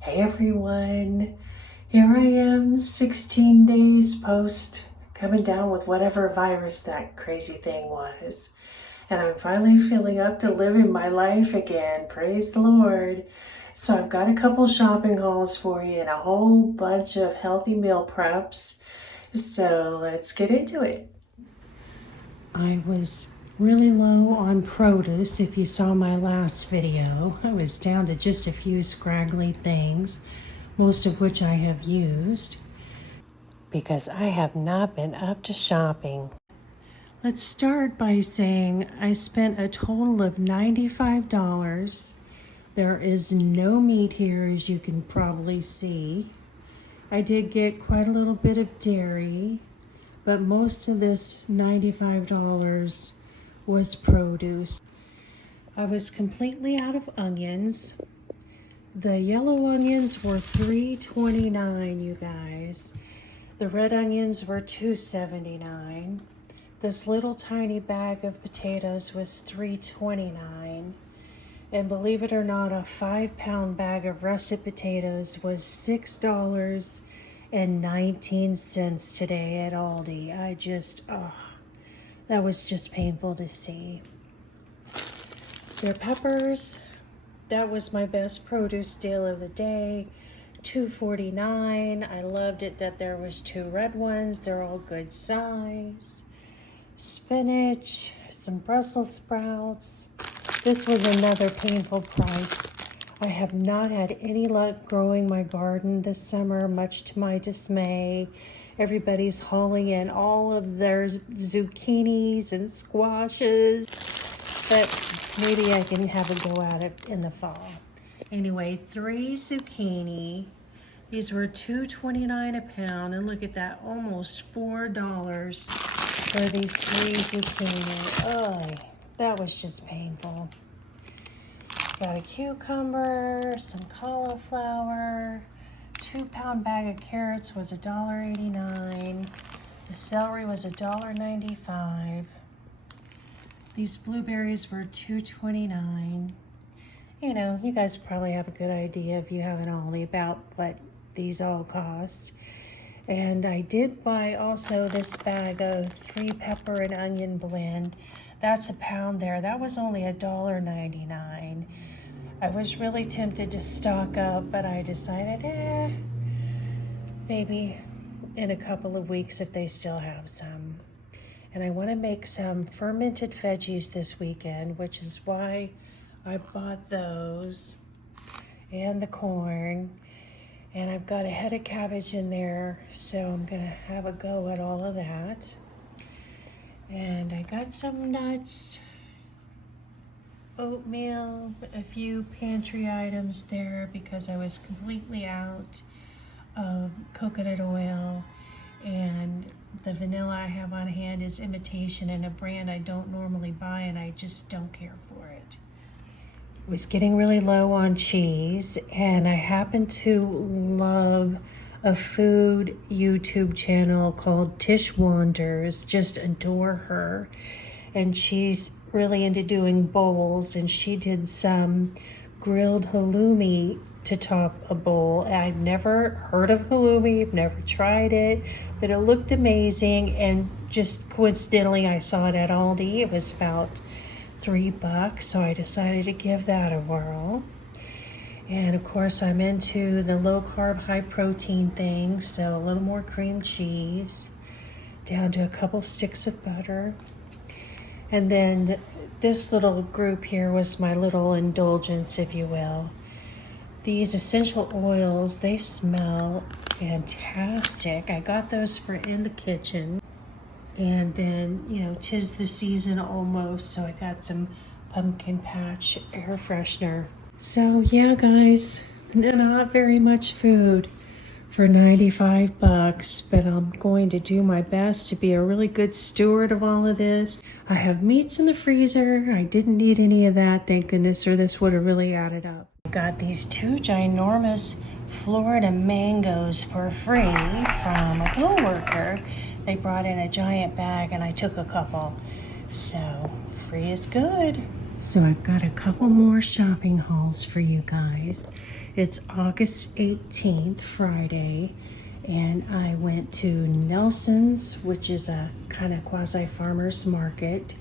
Hey everyone, here I am 16 days post coming down with whatever virus that crazy thing was. And I'm finally feeling up to living my life again, praise the Lord. So I've got a couple shopping hauls for you and a whole bunch of healthy meal preps. So let's get into it. I was really low on produce. If you saw my last video, I was down to just a few scraggly things, most of which I have used because I have not been up to shopping. Let's start by saying I spent a total of $95. There is no meat here, as you can probably see. I did get quite a little bit of dairy, but most of this $95 was produce. I was completely out of onions. The yellow onions were $3.29, you guys. The red onions were $2.79. This little tiny bag of potatoes was $3.29. And believe it or not, a 5-pound bag of russet potatoes was $6.19 today at Aldi. That was just painful to see. Their peppers, that was my best produce deal of the day. $2.49. I loved it that there was 2 red ones. They're all good size. Spinach, some Brussels sprouts. This was another painful price. I have not had any luck growing my garden this summer, much to my dismay. Everybody's hauling in all of their zucchinis and squashes, but maybe I can have a go at it in the fall. Anyway, 3 zucchini. These were $2.29 a pound, and look at that, almost $4 for these 3 zucchini. Oh, that was just painful. Got a cucumber, some cauliflower, 2-pound bag of carrots was $1.89. The celery was $1.95. These blueberries were $2.29. You know, you guys probably have a good idea if you haven't Aldi about what these all cost. And I did buy also this bag of 3 pepper and onion blend. That's a pound there. That was only $1.99. I was really tempted to stock up, but I decided, maybe in a couple of weeks if they still have some. And I want to make some fermented veggies this weekend, which is why I bought those and the corn. And I've got a head of cabbage in there, so I'm gonna have a go at all of that. And I got some nuts, oatmeal, a few pantry items there because I was completely out of coconut oil, and the vanilla I have on hand is imitation and a brand I don't normally buy, and I just don't care for it. Was getting really low on cheese, and I happen to love a food YouTube channel called Tish Wanders. Just adore her, and she's really into doing bowls, and she did some grilled halloumi to top a bowl. I've never heard of halloumi, I've never tried it, but it looked amazing, and just coincidentally I saw it at Aldi. It was about $3, so I decided to give that a whirl. And of course I'm into the low carb, high protein thing, so a little more cream cheese, down to a couple sticks of butter. And then this little group here was my little indulgence, if you will. These essential oils, they smell fantastic. I got those for in the kitchen. And then, you know, 'tis the season almost, so I got some pumpkin patch air freshener. So yeah, guys, not very much food for $95, but I'm going to do my best to be a really good steward of all of this. I have meats in the freezer. I didn't need any of that, thank goodness, or this would have really added up. I got these 2 ginormous Florida mangoes for free from a coworker. They brought in a giant bag and I took a couple. So free is good. So I've got a couple more shopping hauls for you guys. It's August 18th, Friday, and I went to Nelson's, which is a kind of quasi-farmer's market,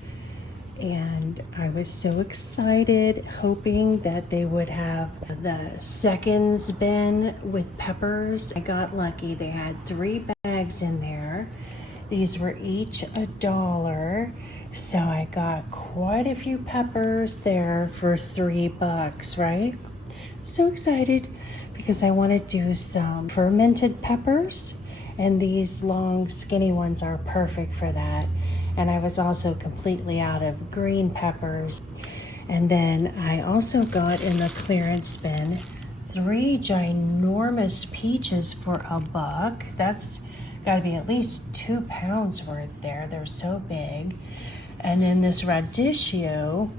and I was so excited, hoping that they would have the seconds bin with peppers. I got lucky. They had 3 bags in there. These were each $1, so I got quite a few peppers there for $3, right? So excited because I want to do some fermented peppers, and these long skinny ones are perfect for that. And I was also completely out of green peppers. And then I also got in the clearance bin 3 ginormous peaches for $1. That's got to be at least 2 pounds worth there. They're so big. And then this radicchio,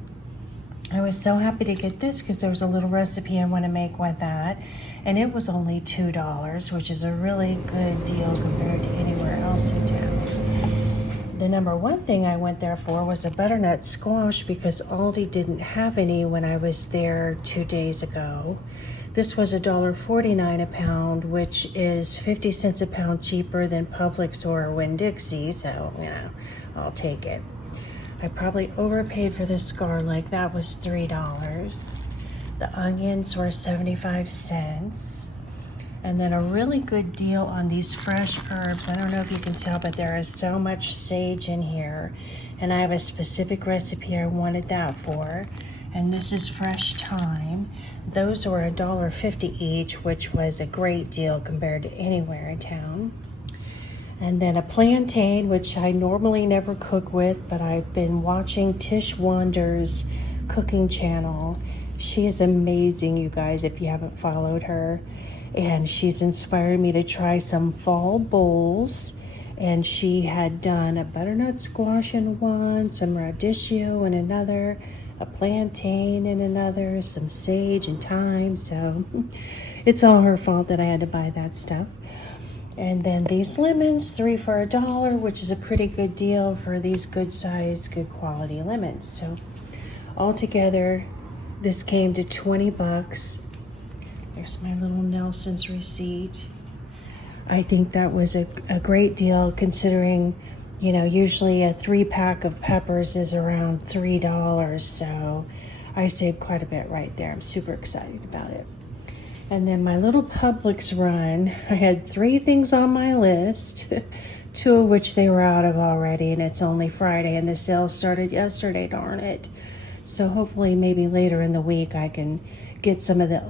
I was so happy to get this because there was a little recipe I want to make with that, and it was only $2, which is a really good deal compared to anywhere else in town. The number one thing I went there for was a butternut squash because Aldi didn't have any when I was there 2 days ago. This was $1.49 a pound, which is 50 cents a pound cheaper than Publix or Winn-Dixie, so, you know, I'll take it. I probably overpaid for this garlic. That was $3. The onions were 75 cents. And then a really good deal on these fresh herbs. I don't know if you can tell, but there is so much sage in here. And I have a specific recipe I wanted that for. And this is fresh thyme. Those were $1.50 each, which was a great deal compared to anywhere in town. And then a plantain, which I normally never cook with, but I've been watching Tish Wander's cooking channel. She is amazing, you guys, if you haven't followed her. And she's inspired me to try some fall bowls. And she had done a butternut squash in one, some radicchio in another, a plantain in another, some sage and thyme. So it's all her fault that I had to buy that stuff. And then these lemons, 3 for $1, which is a pretty good deal for these good size, good quality lemons. So altogether, this came to $20. There's my little Nelson's receipt. I think that was a great deal considering, you know, usually a 3-pack of peppers is around $3. So I saved quite a bit right there. I'm super excited about it. And then my little Publix run, I had 3 things on my list, 2 of which they were out of already, and it's only Friday, and the sale started yesterday, darn it. So hopefully maybe later in the week I can get some of the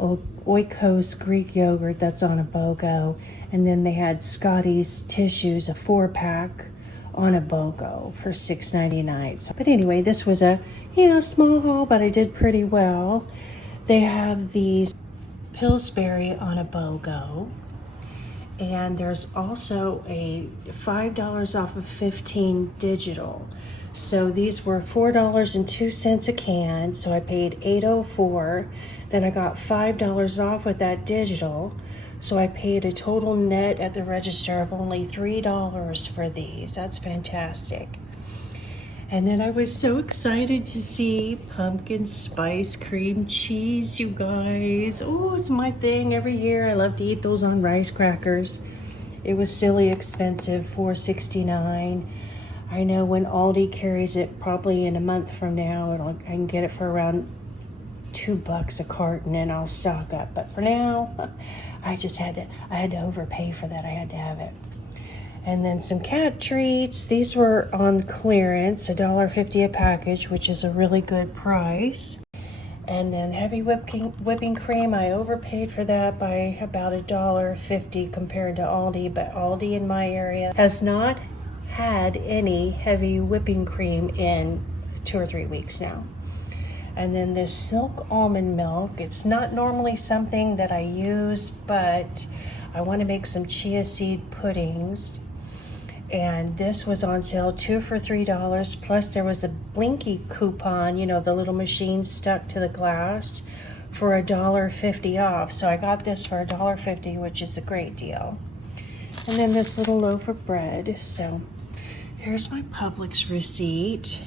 Oikos Greek yogurt that's on a BOGO. And then they had Scotty's tissues, a 4-pack on a BOGO for $6.99. So, but anyway, this was a, you know, small haul, but I did pretty well. They have these Pillsbury on a BOGO, and there's also a $5 off of 15 digital. So these were $4.02 a can, so I paid $8.04. Then I got $5 off with that digital, so I paid a total net at the register of only $3 for these. That's fantastic. And then I was so excited to see pumpkin spice cream cheese, you guys. Oh, it's my thing every year. I love to eat those on rice crackers. It was silly expensive, $4.69. I know when Aldi carries it, probably in a month from now, I can get it for around $2 a carton, and I'll stock up. But for now, I had to overpay for that. I had to have it. And then some cat treats. These were on clearance, $1.50 a package, which is a really good price. And then heavy whipping cream, I overpaid for that by about $1.50 compared to Aldi, but Aldi in my area has not had any heavy whipping cream in 2 or 3 weeks now. And then this silk almond milk, it's not normally something that I use, but I want to make some chia seed puddings. And this was on sale, 2 for $3, plus there was a Blinky coupon, you know, the little machine stuck to the glass, for $1.50 off. So I got this for $1.50, which is a great deal. And then this little loaf of bread. So here's my Publix receipt.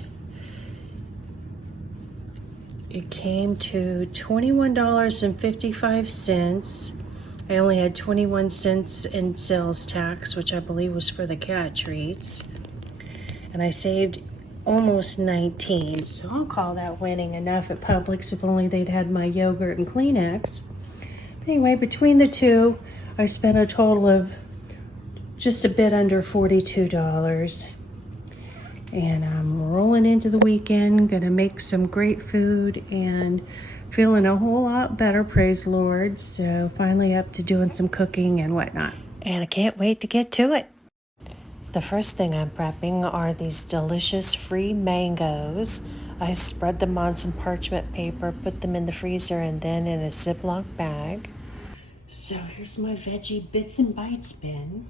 It came to $21.55. I only had 21 cents in sales tax, which I believe was for the cat treats. And I saved almost 19, so I'll call that winning enough at Publix if only they'd had my yogurt and Kleenex. But anyway, between the two, I spent a total of just a bit under $42. And I'm rolling into the weekend, gonna make some great food and feeling a whole lot better, praise the Lord. So finally up to doing some cooking and whatnot. And I can't wait to get to it. The first thing I'm prepping are these delicious free mangoes. I spread them on some parchment paper, put them in the freezer, and then in a Ziploc bag. So here's my veggie bits and bites bin.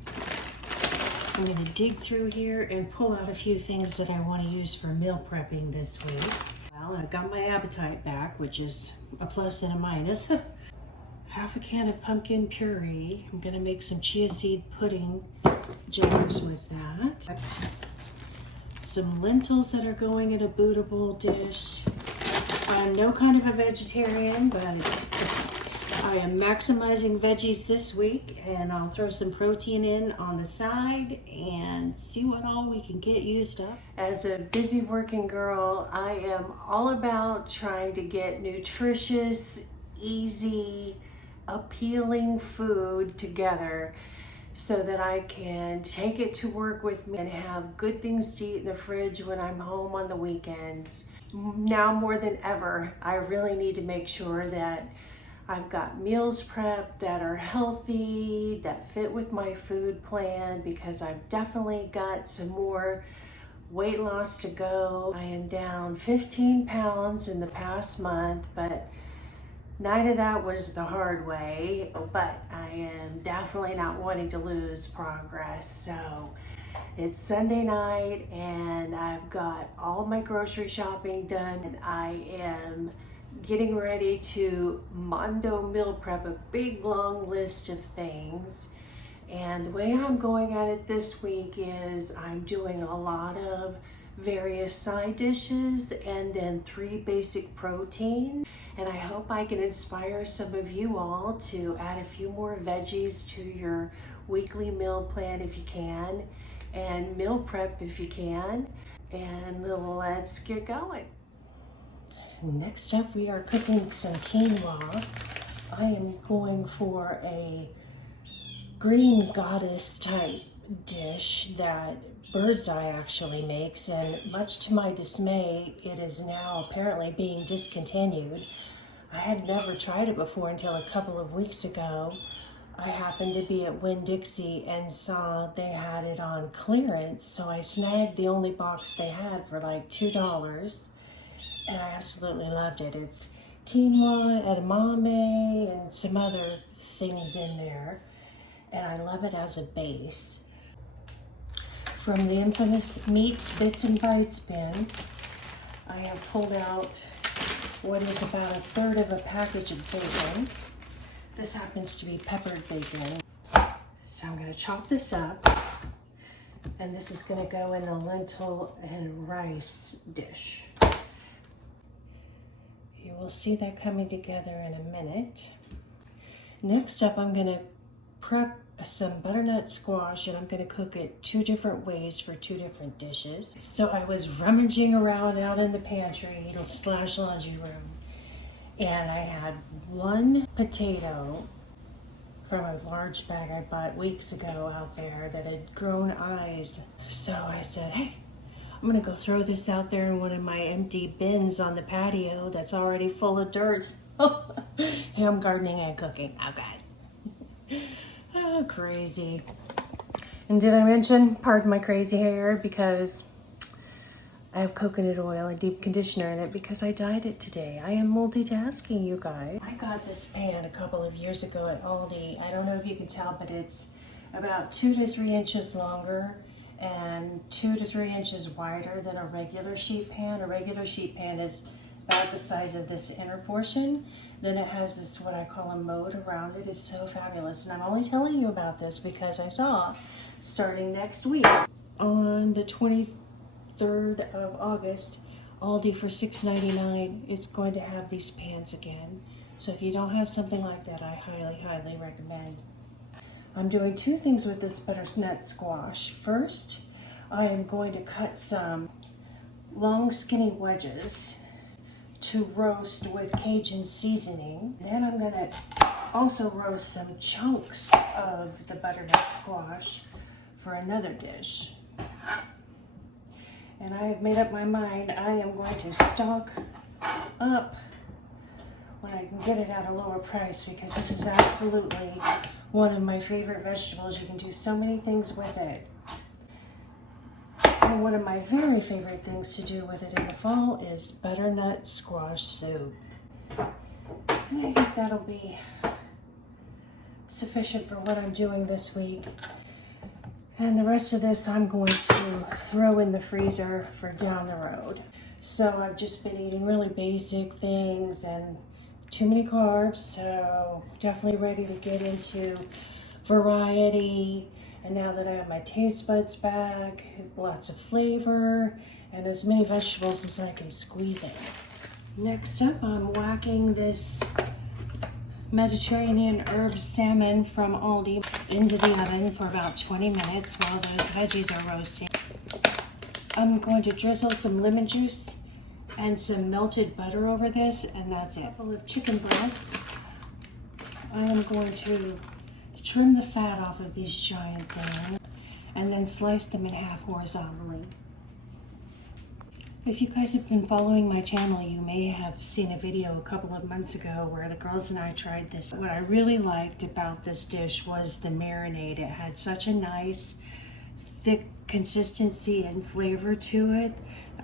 I'm going to dig through here and pull out a few things that I want to use for meal prepping this week. Well, I've got my appetite back, which is a plus and a minus. Half a can of pumpkin puree. I'm going to make some chia seed pudding jars with that. Some lentils that are going in a bootable dish. I'm no kind of a vegetarian, but I am maximizing veggies this week, and I'll throw some protein in on the side and see what all we can get used up. As a busy working girl, I am all about trying to get nutritious, easy, appealing food together so that I can take it to work with me and have good things to eat in the fridge when I'm home on the weekends. Now more than ever, I really need to make sure that I've got meals prepped that are healthy, that fit with my food plan, because I've definitely got some more weight loss to go. I am down 15 pounds in the past month, but 9 of that was the hard way, but I am definitely not wanting to lose progress. So it's Sunday night and I've got all my grocery shopping done, and I am getting ready to mondo meal prep a big long list of things. And the way I'm going at it this week is I'm doing a lot of various side dishes and then 3 basic protein. And I hope I can inspire some of you all to add a few more veggies to your weekly meal plan if you can, and meal prep if you can. And let's get going. Next up, we are cooking some quinoa. I am going for a green goddess type dish that Bird's Eye actually makes, and much to my dismay, it is now apparently being discontinued. I had never tried it before until a couple of weeks ago. I happened to be at Winn-Dixie and saw they had it on clearance, so I snagged the only box they had for like $2, and I absolutely loved it. It's quinoa, edamame, and some other things in there, and I love it as a base. From the infamous Meats, Bits, and Bites bin, I have pulled out what is about 1/3 of a package of bacon. This happens to be peppered bacon. So I'm going to chop this up, and this is going to go in the lentil and rice dish. You will see that coming together in a minute. Next up, I'm going to prep some butternut squash, and I'm going to cook it 2 different ways for 2 different dishes. So I was rummaging around out in the pantry / laundry room, and I had 1 potato from a large bag I bought weeks ago out there that had grown eyes. So I said, hey, I'm going to go throw this out there in one of my empty bins on the patio that's already full of dirt. Hey, I'm gardening and cooking. Oh, God. Oh, crazy. And did I mention, pardon my crazy hair, because I have coconut oil and deep conditioner in it because I dyed it today. I am multitasking, you guys. I got this pan a couple of years ago at Aldi. I don't know if you can tell, but it's about 2 to 3 inches longer and 2 to 3 inches wider than a regular sheet pan. A regular sheet pan is about the size of this inner portion. Then it has this, what I call a moat around it. It's so fabulous. And I'm only telling you about this because I saw, starting next week, on the 23rd of August, Aldi for $6.99. It's going to have these pans again. So if you don't have something like that, I highly, highly recommend. I'm doing two things with this butternut squash. First, I am going to cut some long skinny wedges to roast with Cajun seasoning. Then I'm going to also roast some chunks of the butternut squash for another dish. And I have made up my mind, I am going to stock up when I can get it at a lower price, because this is absolutely one of my favorite vegetables. You can do so many things with it. And one of my very favorite things to do with it in the fall is butternut squash soup. And I think that'll be sufficient for what I'm doing this week. And the rest of this I'm going to throw in the freezer for down the road. So I've just been eating really basic things and too many carbs, so definitely ready to get into variety. And now that I have my taste buds back, lots of flavor, and as many vegetables as I can squeeze in. Next up, I'm whacking this Mediterranean herb salmon from Aldi into the oven for about 20 minutes while those veggies are roasting. I'm going to drizzle some lemon juice and some melted butter over this, and that's it. A couple of chicken breasts. I'm going to trim the fat off of these giant things and then slice them in half horizontally. If you guys have been following my channel, you may have seen a video a couple of months ago where the girls and I tried this. What I really liked about this dish was the marinade. It had such a nice, thick consistency and flavor to it.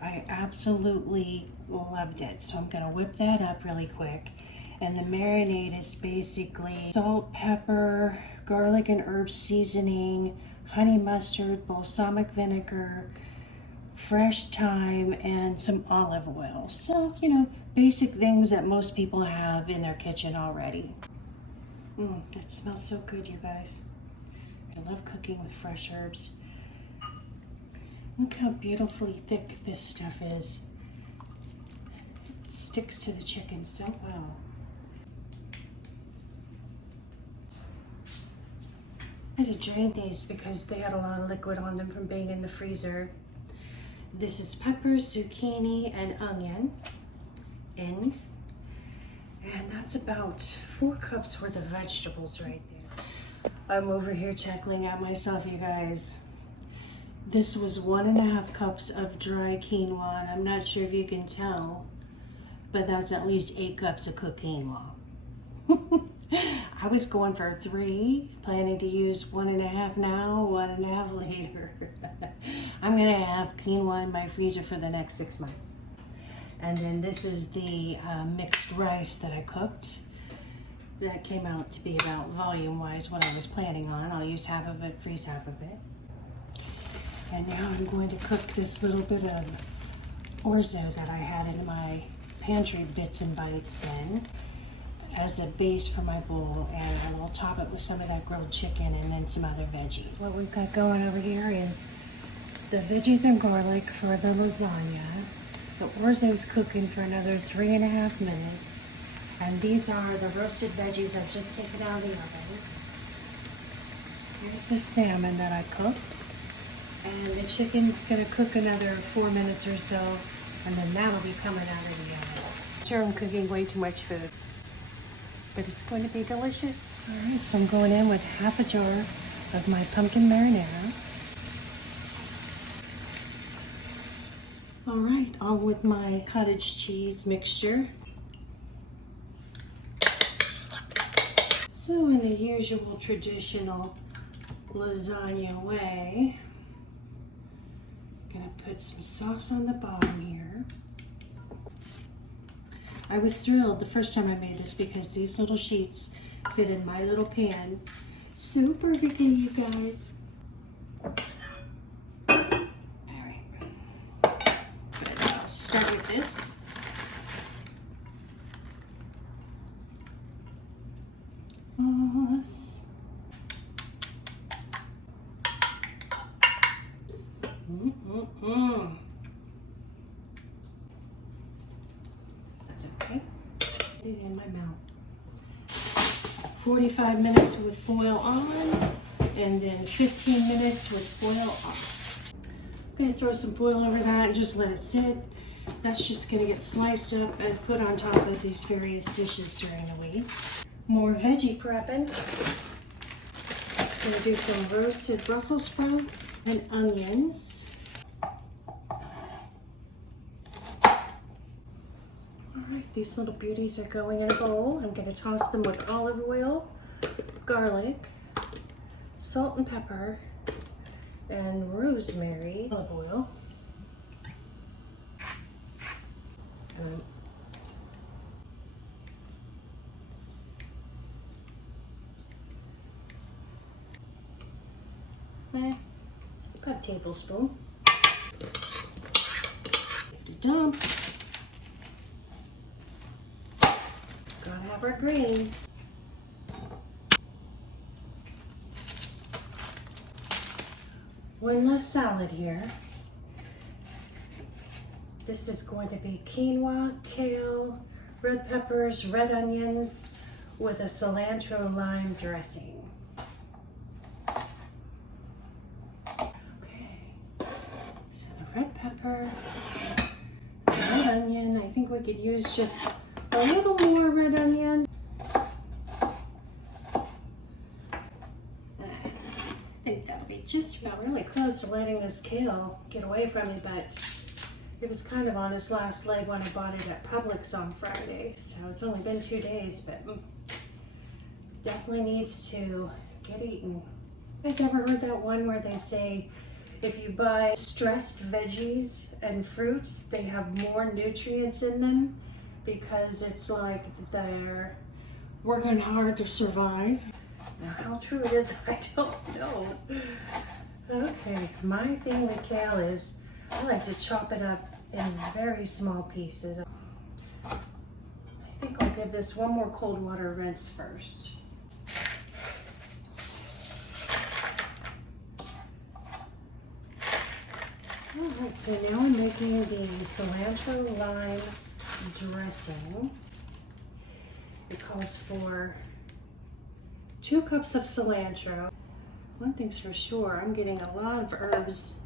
I absolutely loved it. So I'm gonna whip that up really quick. And the marinade is basically salt, pepper, garlic and herb seasoning, honey mustard, balsamic vinegar, fresh thyme, and some olive oil. So, you know, basic things that most people have in their kitchen already. It smells so good, you guys. I love cooking with fresh herbs. Look how beautifully thick this stuff is. It sticks to the chicken so well. I had to drain these because they had a lot of liquid on them from being in the freezer. This is peppers, zucchini, and onion in. And that's about 4 cups worth of vegetables right there. I'm over here chuckling at myself, you guys. This was 1.5 cups of dry quinoa, and I'm not sure if you can tell, but that's at least 8 cups of cooked quinoa. I was going for 3, planning to use 1.5 now, 1.5 later. I'm gonna have quinoa in my freezer for the next 6 months. And then this is the mixed rice that I cooked. That came out to be about volume-wise what I was planning on. I'll use half of it, freeze half of it. And now I'm going to cook this little bit of orzo that I had in my pantry bits and bites bin as a base for my bowl, and I will top it with some of that grilled chicken and then some other veggies. What we've got going over here is the veggies and garlic for the lasagna. The orzo's cooking for another 3.5 minutes. And these are the roasted veggies I've just taken out of the oven. Here's the salmon that I cooked. And the chicken's gonna cook another 4 minutes or so, and then that'll be coming out of the oven. Sure, I'm cooking way too much food, but it's going to be delicious. All right, so I'm going in with half a jar of my pumpkin marinara. All right, on with my cottage cheese mixture. So in the usual traditional lasagna way, I'm gonna put some sauce on the bottom here. I was thrilled the first time I made this because these little sheets fit in my little pan so perfectly, you guys. All right, good. I'll start with this. Sauce. it in my mouth. 45 minutes with foil on, and then 15 minutes with foil off. I'm gonna throw some foil over that and just let it sit. That's just gonna get sliced up and put on top of these various dishes during the week. More veggie prepping. Gonna do some roasted Brussels sprouts and onions. Alright, these little beauties are going in a bowl. I'm gonna toss them with olive oil, garlic, salt and pepper, and rosemary. Olive oil. About a tablespoon. Dump. Gotta have our greens. One less salad here. This is going to be quinoa, kale, red peppers, red onions with a cilantro lime dressing. Red pepper, red onion. I think we could use just a little more red onion. I think that'll be just about really close to letting this kale get away from me, but it was kind of on its last leg when I bought it at Publix on Friday, so it's only been 2 days, but definitely needs to get eaten. You guys ever heard that one where they say, if you buy stressed veggies and fruits, they have more nutrients in them because it's like they're working hard to survive? Now, how true it is, I don't know. Okay, my thing with kale is I like to chop it up in very small pieces. I think I'll give this one more cold water rinse first. Alright, so now I'm making the cilantro lime dressing. It calls for 2 cups of cilantro. One thing's for sure, I'm getting a lot of herbs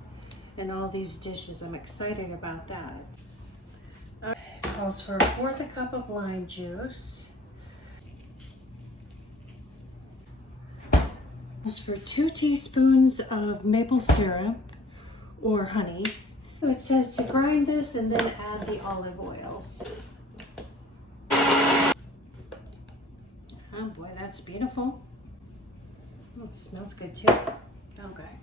in all these dishes. I'm excited about that. It calls for 1/4 cup of lime juice. It calls for 2 teaspoons of maple syrup or honey. It says to grind this and then add the olive oils. Oh boy, that's beautiful. Oh, it smells good too. Okay.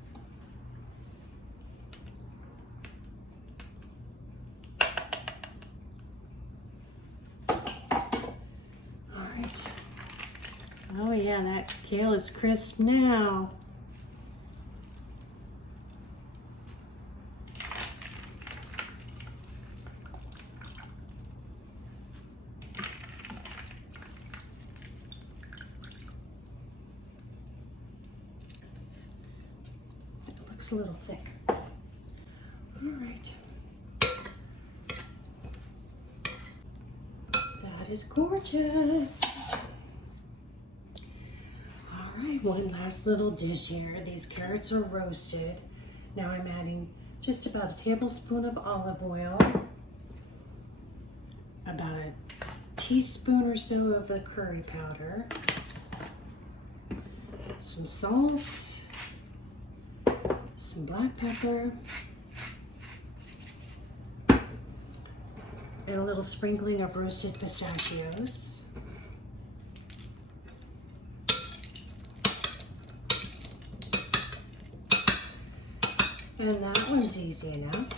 All right. Oh yeah, that kale is crisp now. A little thick. All right. That is gorgeous. All right, one last little dish here. These carrots are roasted. Now I'm adding just about a tablespoon of olive oil, about a teaspoon or so of the curry powder, some salt, some black pepper, and a little sprinkling of roasted pistachios. And that one's easy enough.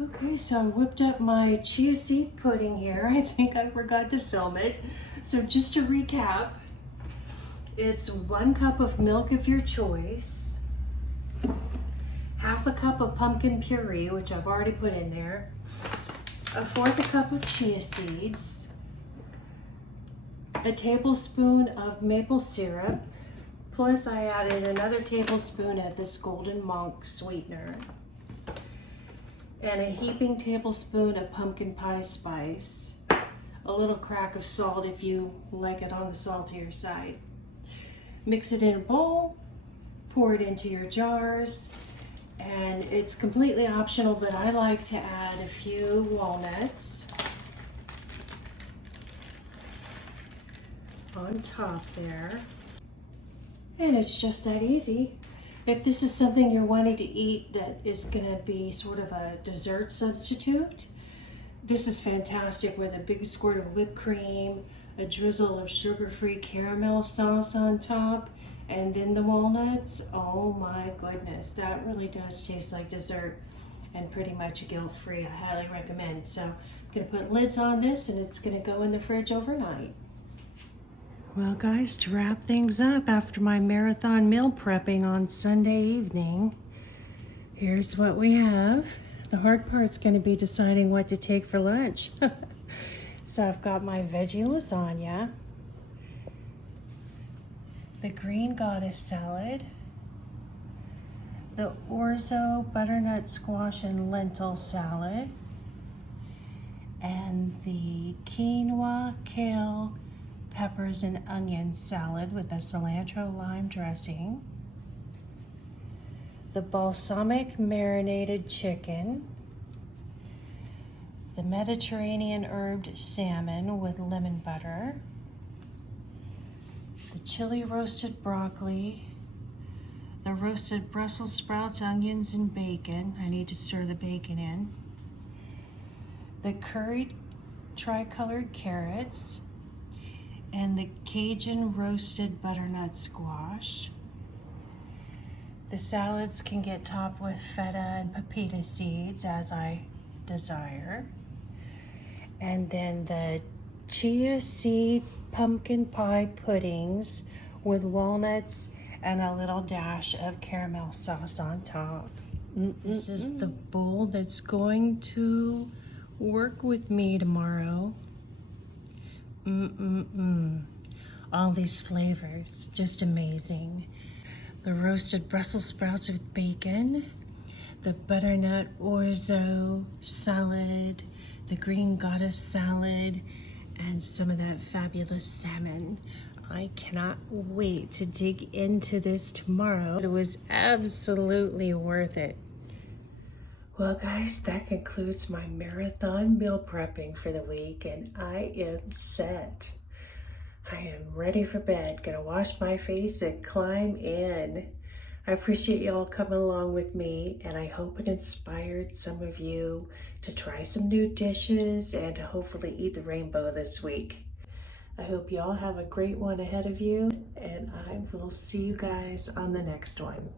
Okay, so I whipped up my chia seed pudding here. I think I forgot to film it. So just to recap, it's 1 cup of milk of your choice, 1/2 cup of pumpkin puree, which I've already put in there, 1/4 cup of chia seeds, a tablespoon of maple syrup, plus I added another tablespoon of this Golden Monk sweetener, and a heaping tablespoon of pumpkin pie spice, a little crack of salt if you like it on the saltier side. Mix it in a bowl, pour it into your jars, and it's completely optional, but I like to add a few walnuts on top there. And it's just that easy. If this is something you're wanting to eat that is gonna be sort of a dessert substitute, this is fantastic with a big squirt of whipped cream, a drizzle of sugar-free caramel sauce on top, and then the walnuts. Oh my goodness, that really does taste like dessert and pretty much guilt-free. I highly recommend. So I'm gonna put lids on this and it's gonna go in the fridge overnight. Well guys, to wrap things up after my marathon meal prepping on Sunday evening, here's what we have. The hard part's going to be deciding what to take for lunch. So I've got my veggie lasagna, the green goddess salad, the orzo butternut squash and lentil salad, and the quinoa, kale, peppers and onion salad with a cilantro lime dressing, the balsamic marinated chicken, the Mediterranean herbed salmon with lemon butter, the chili roasted broccoli, the roasted Brussels sprouts, onions, and bacon. I need to stir the bacon in, the curried tricolored carrots, and the Cajun roasted butternut squash. The salads can get topped with feta and pepita seeds as I desire. And then the chia seed pumpkin pie puddings with walnuts and a little dash of caramel sauce on top. This is the bowl that's going to work with me tomorrow. All these flavors, just amazing. The roasted Brussels sprouts with bacon, the butternut orzo salad, the green goddess salad, and some of that fabulous salmon. I cannot wait to dig into this tomorrow. It was absolutely worth it. Well guys, that concludes my marathon meal prepping for the week, and I am set. I am ready for bed, gonna wash my face and climb in. I appreciate y'all coming along with me, and I hope it inspired some of you to try some new dishes and to hopefully eat the rainbow this week. I hope y'all have a great one ahead of you, and I will see you guys on the next one.